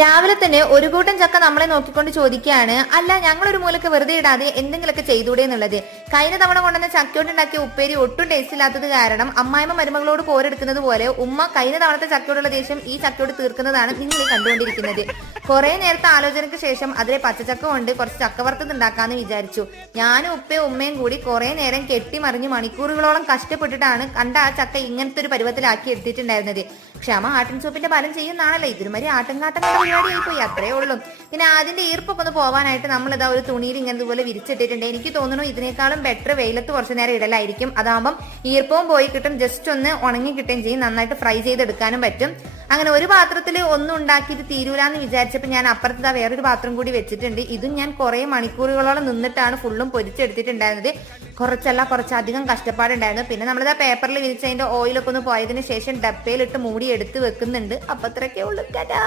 രാവിലെ തന്നെ ഒരു കൂട്ടം ചക്ക നമ്മളെ നോക്കിക്കൊണ്ട് ചോദിക്കുകയാണ്, അല്ല ഞങ്ങളൊരു മൂലക്ക് വെറുതെ ഇടാതെ എന്തെങ്കിലുമൊക്കെ ചെയ്തൂടെ എന്നുള്ളത്. കഴിഞ്ഞ തവണ കൊണ്ടുവന്ന ചക്കയോട്ടുണ്ടാക്കിയ ഉപ്പേരി ഒട്ടും ടേസ്റ്റ് ഇല്ലാത്തത് കാരണം അമ്മായിമ്മ മരുമകളോട് പോരെടുക്കുന്നത് പോലെ ഉമ്മ കഴിഞ്ഞ തവണത്തെ ചക്കയോടുള്ള ദേഷ്യം ഈ ചക്കയോട് തീർക്കുന്നതാണ് നിങ്ങൾ ഈ കണ്ടുകൊണ്ടിരിക്കുന്നത്. കുറെ നേരത്തെ ആലോചനയ്ക്ക് ശേഷം അതിലെ പച്ചച്ചക്ക കൊണ്ട് കുറച്ച് ചക്കവറുത്തത് ഉണ്ടാക്കാന്ന് വിചാരിച്ചു. ഞാനും ഉപ്പയും ഉമ്മയും കൂടി കുറെ നേരം കെട്ടിമറിഞ്ഞ് മണിക്കൂറുകളോളം കഷ്ടപ്പെട്ടിട്ടാണ് കണ്ട ആ ചക്ക ഇങ്ങനത്തെ ഒരു പരുവത്തിലാക്കി എടുത്തിട്ടുണ്ടായിരുന്നത്. ക്ഷമ ആട്ടിൻ സോപ്പിന്റെ ഫലം ചെയ്യുന്നതാണല്ലോ. ഇതിനുമാതിരി ആട്ടുംകാട്ടം പരിപാടിയായി പോയി, അത്രേ ഉള്ളൂ. പിന്നെ അതിന്റെ ഈർപ്പൊക്കെ ഒന്ന് പോവാനായിട്ട് നമ്മളിതാ ഒരു തുണിയിൽ ഇങ്ങനതുപോലെ വിരിച്ചിട്ടിട്ടുണ്ട്. എനിക്ക് തോന്നുന്നു ഇതിനേക്കാളും ബെറ്റർ വെയിലത്ത് കുറച്ചു നേരം ഇടലായിരിക്കും. അതാകുമ്പം ഈർപ്പവും പോയി കിട്ടും, ജസ്റ്റ് ഒന്ന് ഉണങ്ങി കിട്ടുകയും ചെയ്യും, നന്നായിട്ട് ഫ്രൈ ചെയ്തെടുക്കാനും പറ്റും. അങ്ങനെ ഒരു പാത്രത്തിൽ ഒന്നും ഉണ്ടാക്കിയിട്ട് തീരൂലാന്ന് വിചാരിച്ചപ്പോൾ ഞാൻ അപ്പുറത്ത് വേറൊരു പാത്രം കൂടി വെച്ചിട്ടുണ്ട്. ഇതും ഞാൻ കുറെ മണിക്കൂറുകളോളം നിന്നിട്ടാണ് ഫുള്ളും പൊരിച്ചെടുത്തിട്ടുണ്ടായിരുന്നത്. കുറച്ചധികം കഷ്ടപ്പാടുണ്ടായിരുന്നു. പിന്നെ നമ്മളിതാ പേപ്പറിൽ വിരിച്ചതിന്റെ ഓയിലൊക്കെ ഒന്ന് പോയതിനു ശേഷം ഡപ്പയിലിട്ട് മൂടി എടുത്ത് വെക്കുന്നുണ്ട്. അപ്പൊ അത്രയൊക്കെ ഉള്ളു. ടാറ്റാ.